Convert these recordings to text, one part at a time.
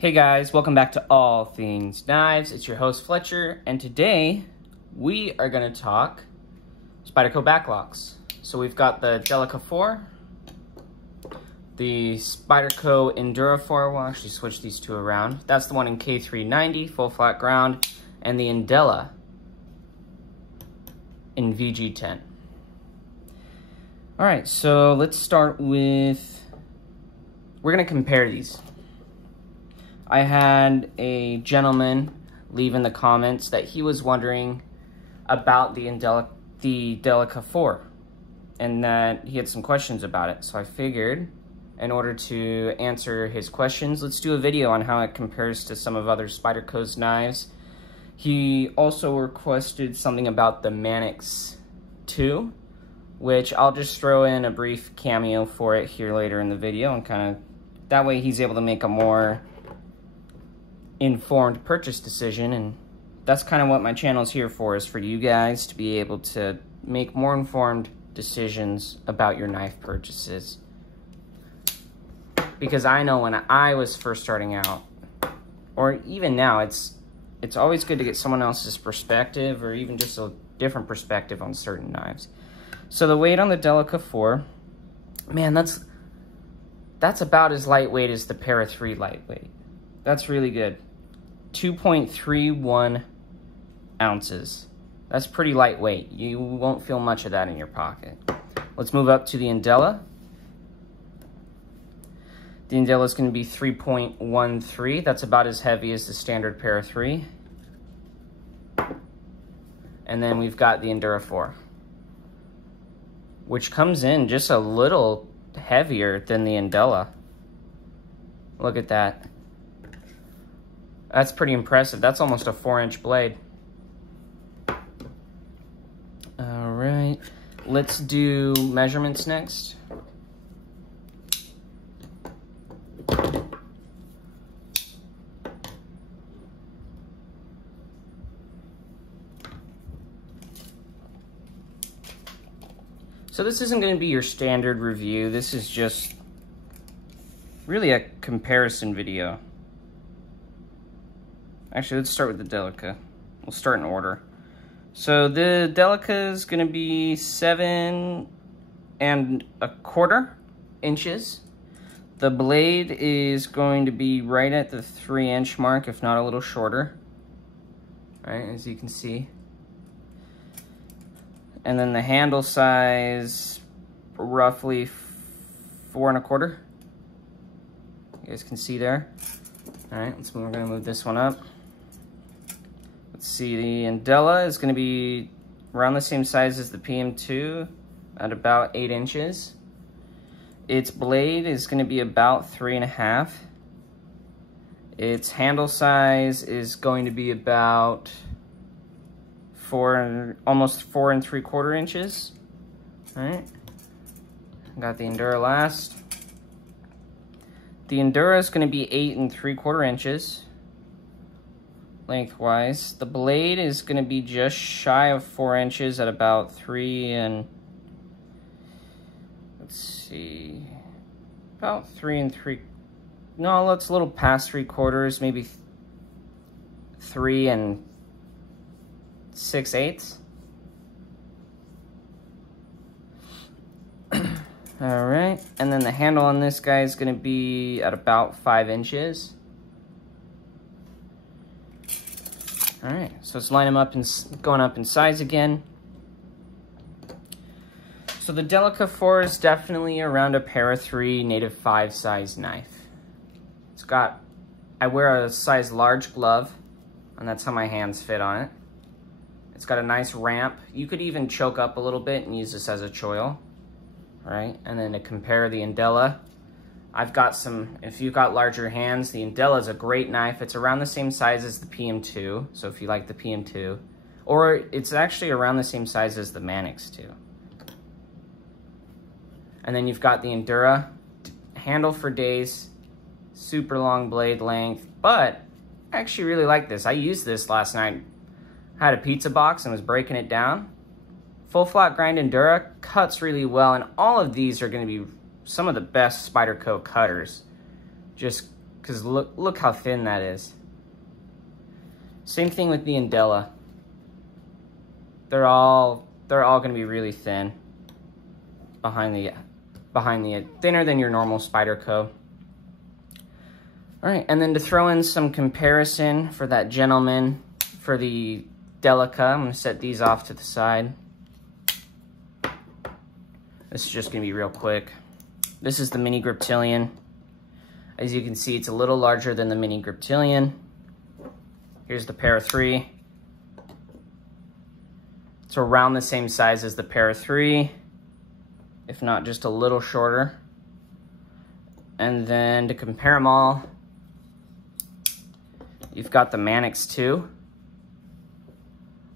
Hey guys, welcome back to All Things Knives. It's your host Fletcher, and today we are going to talk Spyderco backlocks. So we've got the Delica 4, the Spyderco Endura 4. We'll actually switch these two around. That's the one in K390, full flat ground, and the Indela in VG10. Alright, so let's start with, we're going to compare these. I had a gentleman leave in the comments that he was wondering about the Delica 4 and that he had some questions about it. So I figured in order to answer his questions, let's do a video on how it compares to some of other Spyderco's knives. He also requested something about the Mannix 2, which I'll just throw in a brief cameo for it here later in the video, and kind of that way he's able to make a more informed purchase decision. And that's kind of what my channel is here for, is for you guys to be able to make more informed decisions about your knife purchases. Because I know when I was first starting out, or even now, it's always good to get someone else's perspective, or even just a different perspective on certain knives. So the weight on the Delica 4, man, that's about as lightweight as the Para 3 lightweight. That's really good. 2.31 ounces. That's pretty lightweight. You won't feel much of that in your pocket. Let's move up to the Indela. The Indela is going to be 3.13. That's about as heavy as the standard Para 3. And then we've got the Endura 4, which comes in just a little heavier than the Indela. Look at that. That's pretty impressive. That's almost a 4-inch blade. All right, let's do measurements next. So this isn't going to be your standard review. This is just really a comparison video. Actually, let's start with the Delica. We'll start in order. So the Delica is going to be 7¼ inches. The blade is going to be right at the 3-inch mark, if not a little shorter. All right, as you can see. And then the handle size, roughly 4¼ You guys can see there. All right, we're going to move this one up. Let's see, the Indela is going to be around the same size as the PM2 at about 8 inches. Its blade is going to be about 3½. Its handle size is going to be about almost 4¾ inches. All right, got the Endura last. The Endura is going to be 8¾ inches lengthwise. The blade is going to be just shy of 4 inches at about 3 and let's see, about 3 no, it's a little past 3/4, maybe 3 6/8. All right, and then the handle on this guy is going to be at about 5 inches. All right, so let's line them up and going up in size again. So the Delica 4 is definitely around a Para 3 native 5 size knife. It's got, I wear a size large glove, and that's how my hands fit on it. It's got a nice ramp. You could even choke up a little bit and use this as a choil. All right, and then to compare the Indela, I've got some, if you've got larger hands, the Indela is a great knife. It's around the same size as the PM2, so if you like the PM2, or it's actually around the same size as the Mannix 2. And then you've got the Endura, handle for days, super long blade length, but I actually really like this. I used this last night. I had a pizza box and was breaking it down. Full flat grind Endura cuts really well, and all of these are going to be some of the best Spyderco cutters. Just because look how thin that is. Same thing with the Indela. They're all going to be really thin behind the thinner than your normal Spyderco. All right, and then to throw in some comparison for that gentleman, for the Delica, I'm gonna set these off to the side. This is just gonna be real quick. This is the mini Griptilian. As you can see, it's a little larger than the mini Griptilian. Here's the Para 3. It's around the same size as the Para 3, if not just a little shorter. And then to compare them all, you've got the Manix 2,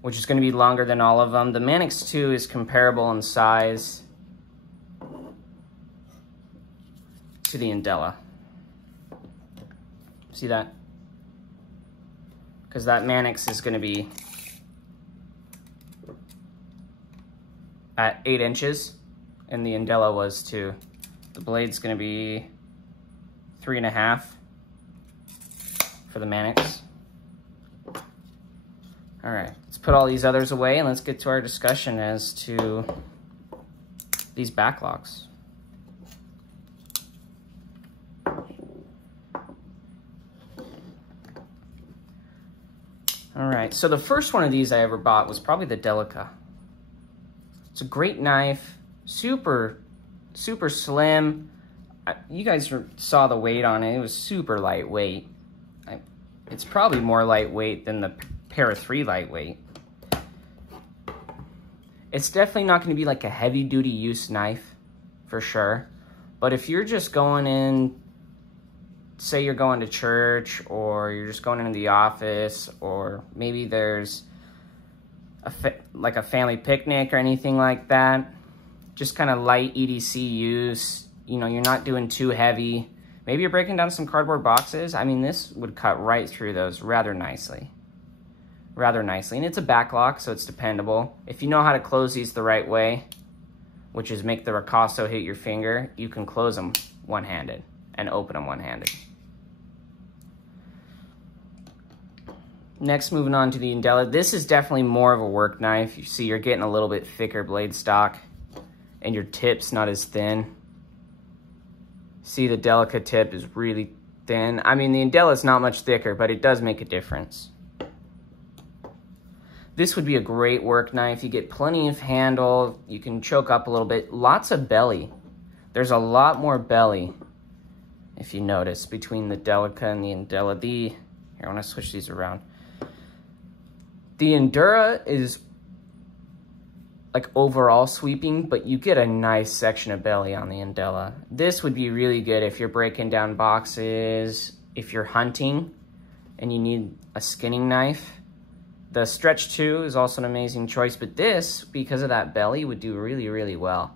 which is going to be longer than all of them. The Manix 2 is comparable in size to the Indela. See that? Because that Manix is going to be at 8 inches, and the Indela was too. The blade's going to be 3.5 for the Manix. All right, let's put all these others away and let's get to our discussion as to these backlocks. All right, so the first one of these I ever bought was probably the Delica. It's a great knife, super slim. You guys saw the weight on it. It was super lightweight. It's probably more lightweight than the Para 3 lightweight. It's definitely not going to be like a heavy-duty use knife, for sure. But if you're just going in, say you're going to church, or you're just going into the office, or maybe there's like a family picnic or anything like that, just kind of light EDC use, you know, you're not doing too heavy. Maybe you're breaking down some cardboard boxes. I mean, this would cut right through those rather nicely. And it's a backlock, so it's dependable. If you know how to close these the right way, which is make the ricasso hit your finger, you can close them one-handed and open them one-handed. Next, moving on to the Indela. This is definitely more of a work knife. You see you're getting a little bit thicker blade stock, and your tip's not as thin. See, the Delica tip is really thin. I mean, the Indela is not much thicker, but it does make a difference. This would be a great work knife. You get plenty of handle. You can choke up a little bit. Lots of belly. There's a lot more belly, if you notice, between the Delica and the Indela. Here, I want to switch these around. The Endura is like overall sweeping, but you get a nice section of belly on the Indela. This would be really good if you're breaking down boxes, if you're hunting and you need a skinning knife. The Stretch 2 is also an amazing choice, but this, because of that belly, would do really, really well.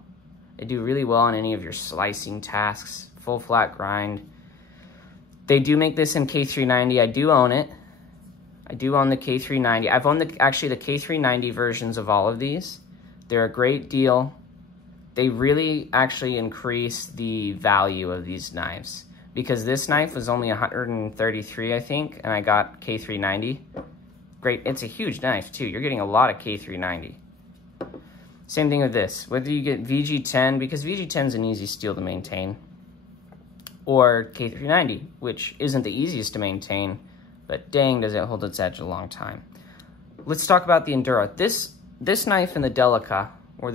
It'd do really well on any of your slicing tasks, full flat grind. They do make this in K390. I do own it. I do own the K390. I've owned actually the K390 versions of all of these. They're a great deal. They really actually increase the value of these knives, because this knife was only $133, I think, and I got K390. Great, it's a huge knife too. You're getting a lot of K390. Same thing with this. Whether you get VG10, because VG10 is an easy steel to maintain, or K390, which isn't the easiest to maintain, but dang, does it hold its edge a long time. Let's talk about the Endura. This knife and the Delica, or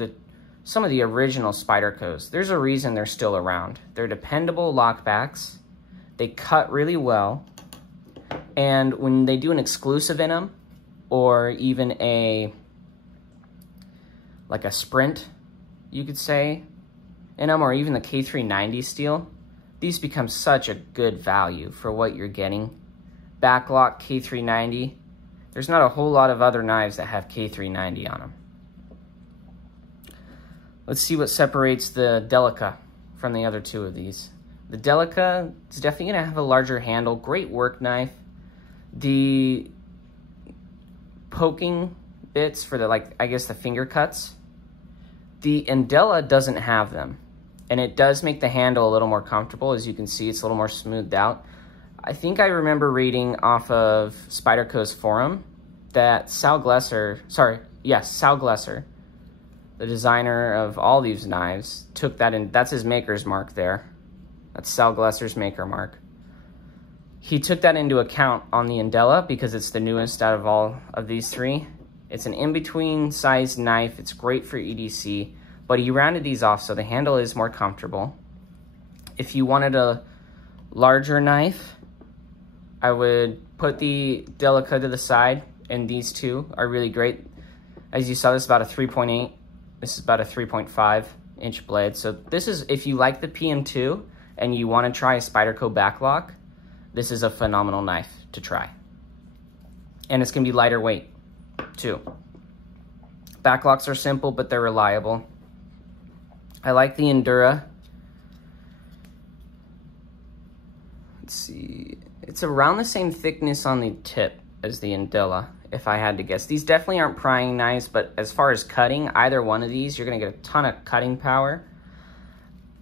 some of the original Spydercos, there's a reason they're still around. They're dependable lockbacks. They cut really well. And when they do an exclusive in them, or even like a sprint, you could say, in them, or even the K390 steel, these become such a good value for what you're getting. Backlock K390. There's not a whole lot of other knives that have K390 on them. Let's see what separates the Delica from the other two of these. The Delica is definitely going to have a larger handle. Great work knife. The poking bits for the, I guess the finger cuts, the Indela doesn't have them. And it does make the handle a little more comfortable. As you can see, it's a little more smoothed out. I think I remember reading off of Spyderco's forum that Sal Glesser, the designer of all these knives, took that in. That's his maker's mark there. That's Sal Glesser's maker mark. He took that into account on the Indela because it's the newest out of all of these three. It's an in-between sized knife. It's great for EDC, but he rounded these off so the handle is more comfortable. If you wanted a larger knife, I would put the Delica to the side, and these two are really great. As you saw, this is about a 3.8. This is about a 3.5 inch blade. So this is, if you like the PM2 and you want to try a Spyderco backlock, this is a phenomenal knife to try. And it's going to be lighter weight too. Backlocks are simple, but they're reliable. I like the Endura. Let's see. It's around the same thickness on the tip as the Indela, if I had to guess. These definitely aren't prying knives, but as far as cutting, either one of these, you're going to get a ton of cutting power.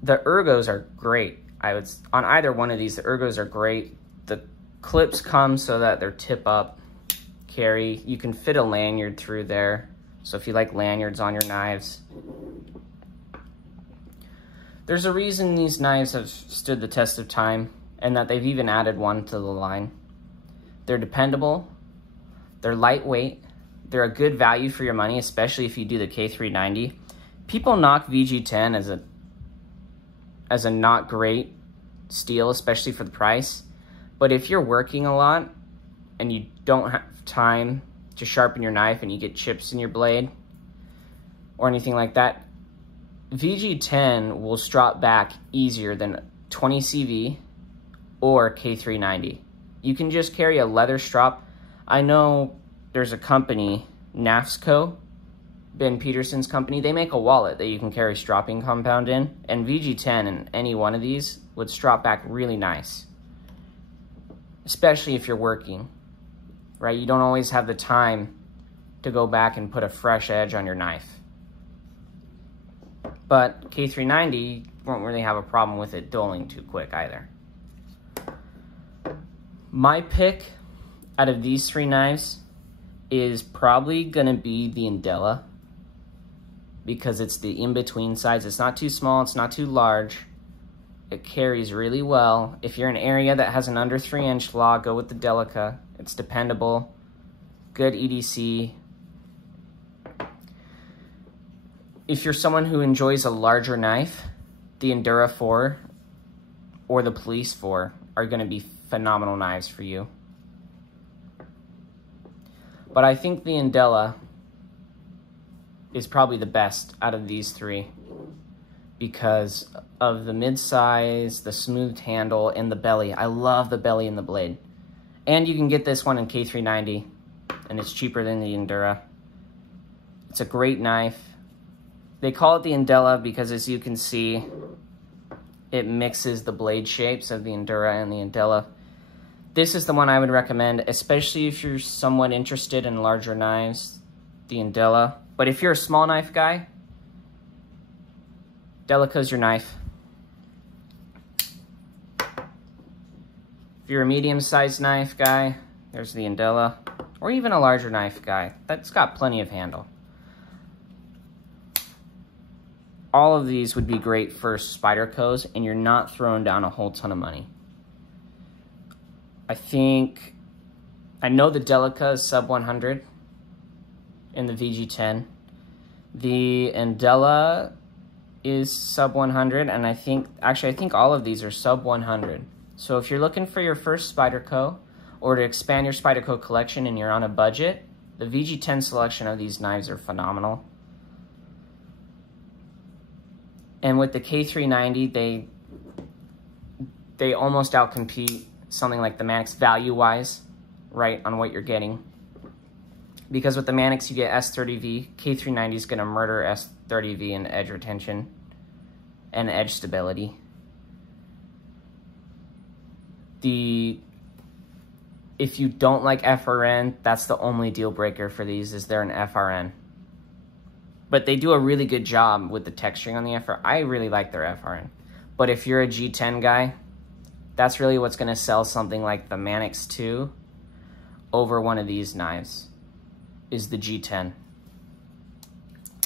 The ergos are great. On either one of these, the ergos are great. The clips come so that they're tip up carry. You can fit a lanyard through there. So if you like lanyards on your knives. There's a reason these knives have stood the test of time, and that they've even added one to the line. They're dependable. They're lightweight. They're a good value for your money, especially if you do the K390. People knock VG10 as a not great steel, especially for the price. But if you're working a lot and you don't have time to sharpen your knife and you get chips in your blade or anything like that, VG10 will strop back easier than 20 CV or K390. You can just carry a leather strap. I know there's a company, NAFSCO, Ben Peterson's company. They make a wallet that you can carry stropping compound in, and VG10 in any one of these would strap back really nice, especially if you're working, right? You don't always have the time to go back and put a fresh edge on your knife. But K390 won't really have a problem with it dulling too quick either. My pick out of these three knives is probably gonna be the Indela, because it's the in-between size. It's not too small, it's not too large. It carries really well. If you're in an area that has an under 3-inch flaw, go with the Delica. It's dependable, good EDC. If you're someone who enjoys a larger knife, the Endura 4 or the Police 4 are gonna be phenomenal knives for you. But I think the Indela is probably the best out of these three because of the mid-size, the smooth handle, and the belly. I love the belly and the blade. And you can get this one in K390, and it's cheaper than the Endura. It's a great knife. They call it the Indela because, as you can see, it mixes the blade shapes of the Endura and the Indela. This is the one I would recommend, especially if you're somewhat interested in larger knives, the Indela. But if you're a small knife guy, Delica's your knife. If you're a medium-sized knife guy, there's the Indela. Or even a larger knife guy, that's got plenty of handle. All of these would be great for Spydercos, and you're not throwing down a whole ton of money. I know the Delica is sub 100 in the VG10. The Indela is sub 100, and I think all of these are sub 100. So if you're looking for your first Spyderco or to expand your Spyderco collection and you're on a budget, the VG10 selection of these knives are phenomenal. And with the K390, they almost outcompete something like the Manix value-wise, right, on what you're getting. Because with the Manix, you get S30V. K390 is going to murder S30V in edge retention and edge stability. If you don't like FRN, that's the only deal breaker for these, is they're an FRN. But they do a really good job with the texturing on the FRN. I really like their FRN. But if you're a G10 guy, That's really what's going to sell something like the Manix 2 over one of these knives, is the G10.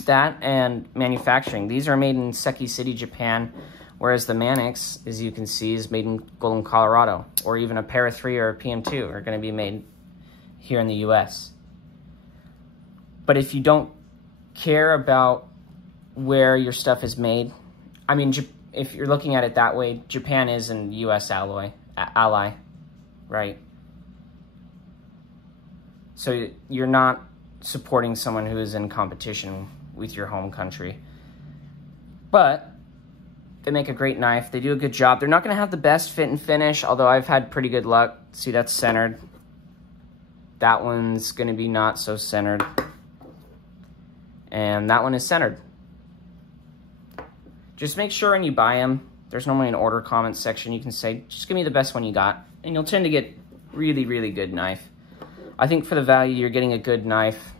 That and manufacturing. These are made in Seki City, Japan, whereas the Manix, as you can see, is made in Golden, Colorado, or even a Para 3 or a PM2 are going to be made here in the US. But if you don't care about where your stuff is made, I mean, if you're looking at it that way, Japan is an US ally, right? So you're not supporting someone who is in competition with your home country. But they make a great knife. They do a good job. They're not going to have the best fit and finish, although I've had pretty good luck. See, that's centered. That one's going to be not so centered. And that one is centered. Just make sure when you buy them, there's normally an order comment section. You can say, just give me the best one you got. And you'll tend to get really, really good knife. I think for the value, you're getting a good knife.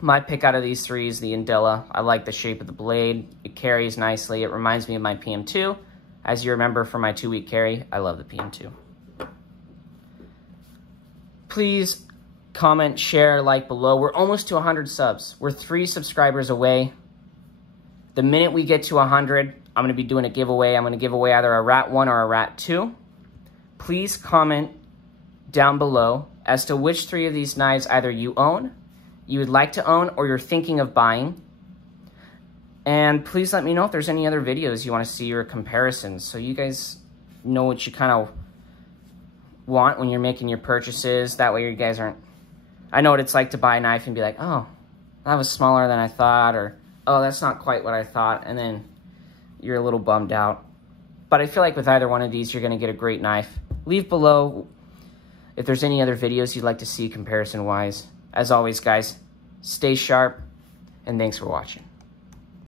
My pick out of these three is the Indela. I like the shape of the blade. It carries nicely. It reminds me of my PM2. As you remember from my 2-week carry, I love the PM2. Please comment, share, like below. We're almost to 100 subs. We're 3 subscribers away. The minute we get to 100, I'm going to be doing a giveaway. I'm going to give away either a Rat 1 or a Rat 2. Please comment down below as to which 3 of these knives either you own, you would like to own, or you're thinking of buying. And please let me know if there's any other videos you want to see or comparisons, so you guys know what you kind of want when you're making your purchases. That way you guys aren't... I know what it's like to buy a knife and be like, oh, that was smaller than I thought, or oh, that's not quite what I thought, and then you're a little bummed out. But I feel like with either one of these, you're going to get a great knife. Leave below if there's any other videos you'd like to see comparison-wise. As always, guys, stay sharp, and thanks for watching.